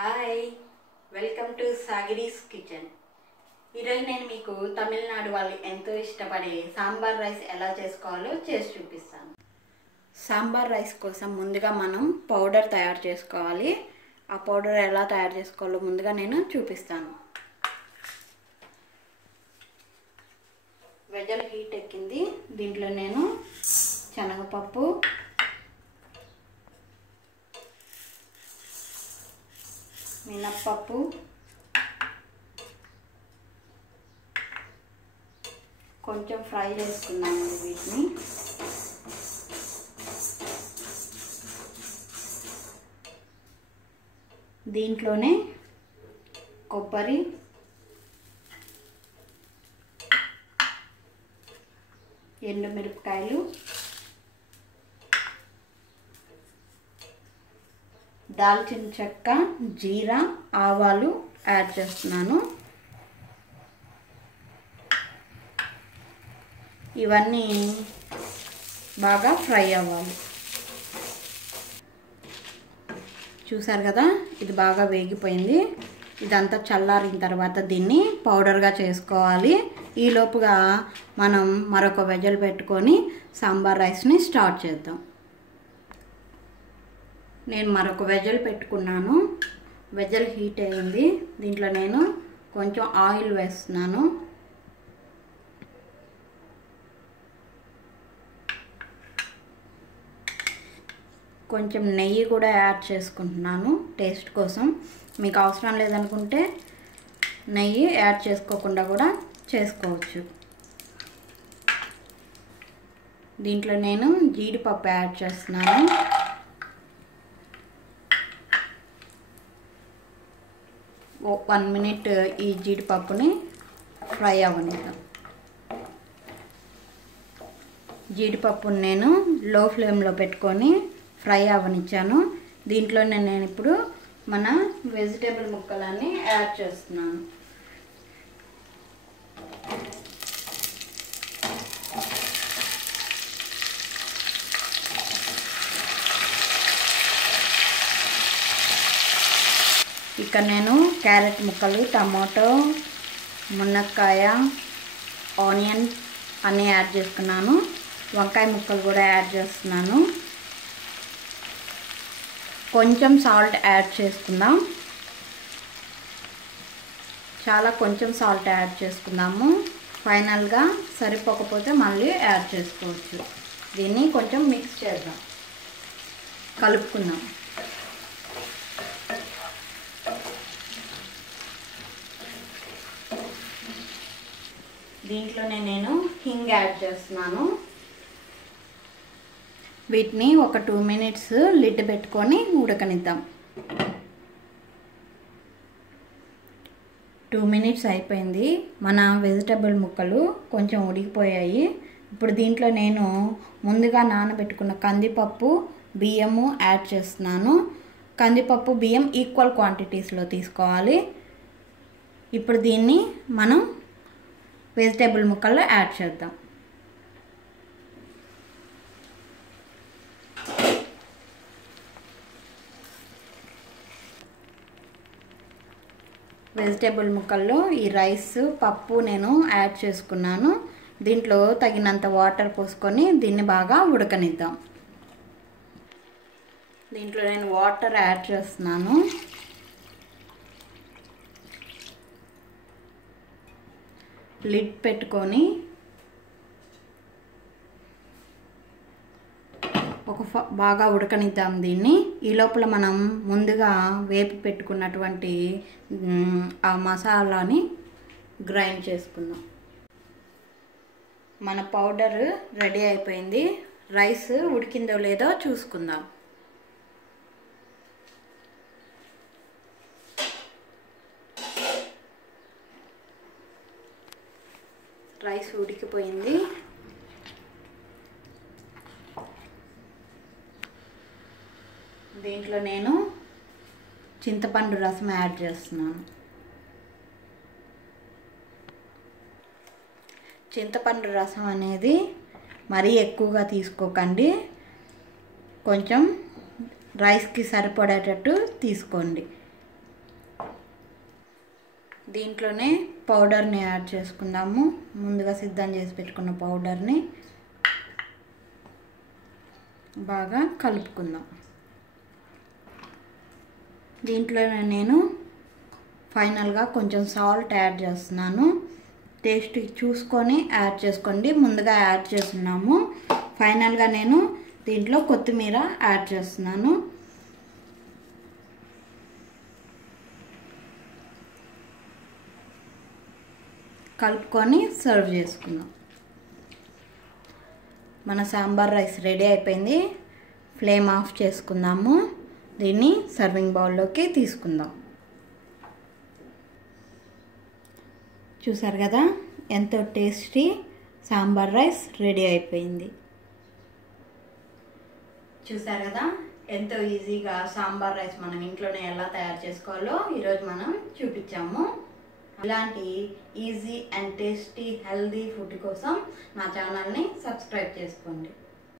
Hi, welcome to Sagiri's kitchen. ఈరోజు నేను మీకు తమిళనాడు వాళ్ళు ఎంతో ఇష్టపడే సాంబార్ రైస్ ఎలా చేసుకోవాలో చేసి చూపిస్తాను. సాంబార్ రైస్ కోసం ముందుగా మనం పౌడర్ తయారు చేసుకోవాలి. ఆ పౌడర్ ఎలా తయారు చేసుకోవాలో ముందుగా నేను చూపిస్తాను. వెజల్ హీట్ ఎక్కింది. దీంట్లో నేను శనగపప్పు, మినప్పప్పు, కొంచెం ఫ్రై చేసుకున్నాను. వీటిని దీంట్లోనే కొబ్బరి, ఎండుమిరపకాయలు, దాల్చిన చెక్క, జీరా, ఆవాలు యాడ్ చేస్తున్నాను. ఇవన్నీ బాగా ఫ్రై అవ్వాలి. చూసారు కదా, ఇది బాగా వేగిపోయింది. ఇదంతా చల్లారిన తర్వాత దీన్ని పౌడర్గా చేసుకోవాలి. ఈలోపుగా మనం మరొక వెజల్ పెట్టుకొని సాంబార్ రైస్ని స్టార్ట్ చేద్దాం. నేను మరొక వెజల్ పెట్టుకున్నాను. వెజల్ హీట్ అయింది. దీంట్లో నేను కొంచెం ఆయిల్ వేస్తున్నాను. కొంచెం నెయ్యి కూడా యాడ్ చేసుకుంటున్నాను టేస్ట్ కోసం. మీకు అవసరం లేదనుకుంటే నెయ్యి యాడ్ చేసుకోకుండా కూడా చేసుకోవచ్చు. దీంట్లో నేను జీడిపప్పు యాడ్ చేస్తున్నాను. ఓ 1 మినిట్ ఈ జీడిపప్పుని ఫ్రై అవ్వనిద్దాం. జీడిపప్పుని నేను లో ఫ్లేమ్లో పెట్టుకొని ఫ్రై అవ్వనిచ్చాను. దీంట్లో నేను ఇప్పుడు మన వెజిటేబుల్ ముక్కలన్నీ యాడ్ చేస్తున్నాను. ఇక్కడ నేను క్యారెట్ ముక్కలు, టమాటో, మునక్కాయ, ఆనియన్ అన్నీ యాడ్ చేసుకున్నాను. వంకాయ ముక్కలు కూడా యాడ్ చేస్తున్నాను. కొంచెం సాల్ట్ యాడ్ చేసుకుందాం. చాలా కొంచెం సాల్ట్ యాడ్ చేసుకుందాము. ఫైనల్గా సరిపోకపోతే మళ్ళీ యాడ్ చేసుకోవచ్చు. దీన్ని కొంచెం మిక్స్ చేద్దాం, కలుపుకుందాం. దీంట్లోనే నేను హింగ్ యాడ్ చేస్తున్నాను. వీటిని ఒక 2 మినిట్స్ లిడ్ పెట్టుకొని ఉడకనిద్దాం. 2 మినిట్స్ అయిపోయింది. మన వెజిటబుల్ ముక్కలు కొంచెం ఉడికిపోయాయి. ఇప్పుడు దీంట్లో నేను ముందుగా నానబెట్టుకున్న కందిపప్పు, బియ్యము యాడ్ చేస్తున్నాను. కందిపప్పు, బియ్యం ఈక్వల్ క్వాంటిటీస్లో తీసుకోవాలి. ఇప్పుడు దీన్ని మనం వెజిటేబుల్ ముక్కల్లో యాడ్ చేద్దాం. వెజిటేబుల్ ముక్కల్లో ఈ రైస్, పప్పు నేను యాడ్ చేసుకున్నాను. దీంట్లో తగినంత వాటర్ పోసుకొని దీన్ని బాగా ఉడకనిద్దాం. దీంట్లో నేను వాటర్ యాడ్ చేస్తున్నాను. లిడ్ పెట్టుకొని బాగా ఉడకనిద్దాం దీన్ని. ఈ లోపల మనం ముందుగా వేపి పెట్టుకున్నటువంటి ఆ మసాలాని గ్రైండ్ చేసుకుందాం. మన పౌడర్ రెడీ అయిపోయింది. రైస్ ఉడికిందో లేదో చూసుకుందాం. రైస్ ఉడికిపోయింది. దీంట్లో నేను చింతపండు రసం యాడ్ చేస్తున్నాను. చింతపండు రసం అనేది మరీ ఎక్కువగా తీసుకోకండి. కొంచెం రైస్కి సరిపడేటట్టు తీసుకోండి. దీంట్లోనే పౌడర్ని యాడ్ చేసుకుందాము. ముందుగా సిద్ధం చేసి పెట్టుకున్న పౌడర్ని బాగా కలుపుకుందాం. దీంట్లోనే నేను ఫైనల్గా కొంచెం సాల్ట్ యాడ్ చేస్తున్నాను. టేస్ట్ చూసుకొని యాడ్ చేసుకోండి. ముందుగా యాడ్ చేస్తున్నాము. ఫైనల్గా నేను దీంట్లో కొత్తిమీర యాడ్ చేస్తున్నాను. కలుపుకొని సర్వ్ చేసుకుందాం. మన సాంబార్ రైస్ రెడీ అయిపోయింది. ఫ్లేమ్ ఆఫ్ చేసుకుందాము. దీన్ని సర్వింగ్ బౌల్లోకి తీసుకుందాం. చూసారు కదా, ఎంతో టేస్టీ సాంబార్ రైస్ రెడీ అయిపోయింది. చూసారు కదా, ఎంతో ఈజీగా సాంబార్ రైస్ మనం ఇంట్లోనే ఎలా తయారు చేసుకోవాలో ఈరోజు మనం చూపించాము. ఇలాంటి easy and tasty healthy food కోసం నా ఛానల్ని సబ్స్క్రైబ్ చేసుకోండి.